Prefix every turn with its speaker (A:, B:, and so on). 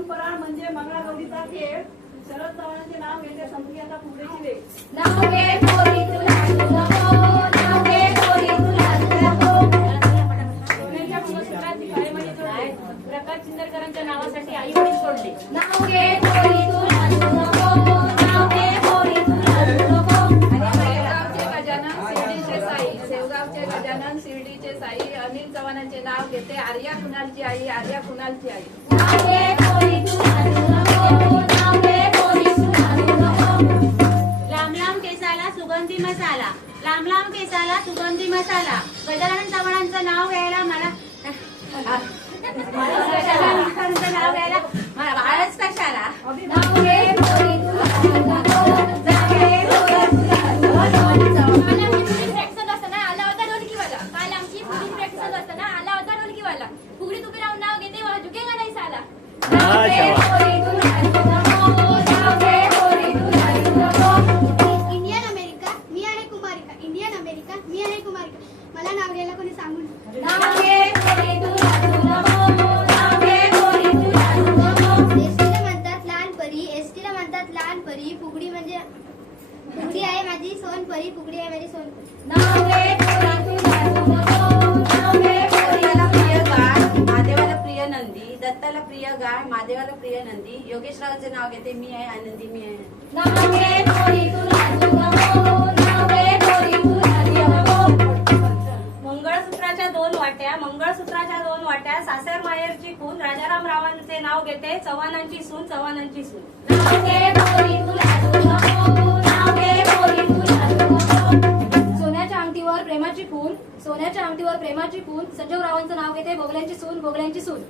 A: परंपरा म्हणजे मंगळागौरीचा खेळ. शरद चव्हाणांचे नाव घेते
B: नाव घे तुला नाव घे तुला नको
A: सोन्याच्या मंगळसूत्राची काळेमणी जोडले. प्रकाश चिंदरकरांच्या नावासाठी आई वडील सोडले
C: साई शेवगावचे गजानन शिर्डीचे साई अनिल चव्हाणांचे नाव घेते आर्या कुणालची आई आर्या कुणालची आई?
D: लांब लांब केसाला सुगंधी मसाला लांब लांब केसाला सुगंधी मसाला. गजानन चव्हाणांचं नाव घ्यायला मला नाव घ्यायला मला बाळच कशाला?
E: इंडियन अमेरिका मी आहे कुमारिका इंडियन अमेरिका मी आहे कुमारिका मला नाव घ्यायला कोणी सांगून
B: नाव
E: एसटीला म्हणतात लहान परी एसटीला म्हणतात लहानपरी फुगडी म्हणजे फुगडी आहे माझी सोनपरी फुगडी आहे माझी सोन
F: दत्ताला प्रिय गाय महादेवाला प्रिय नंदी. योगेशरावचे नाव घेते मी आहे आनंदी मी आहे.
D: मंगळसूत्राच्या दोन वाट्या मंगळसूत्राच्या दोन वाट्या. सासर माहेरची खून राजाराम रावांचे नाव घेते चव्हाणांची सून चव्हाणांची सून. सोन्याच्या अंगठीवर प्रेमाची खून संजय रावांचं नाव घेते भोगल्यांची सून भोगल्यांची सून.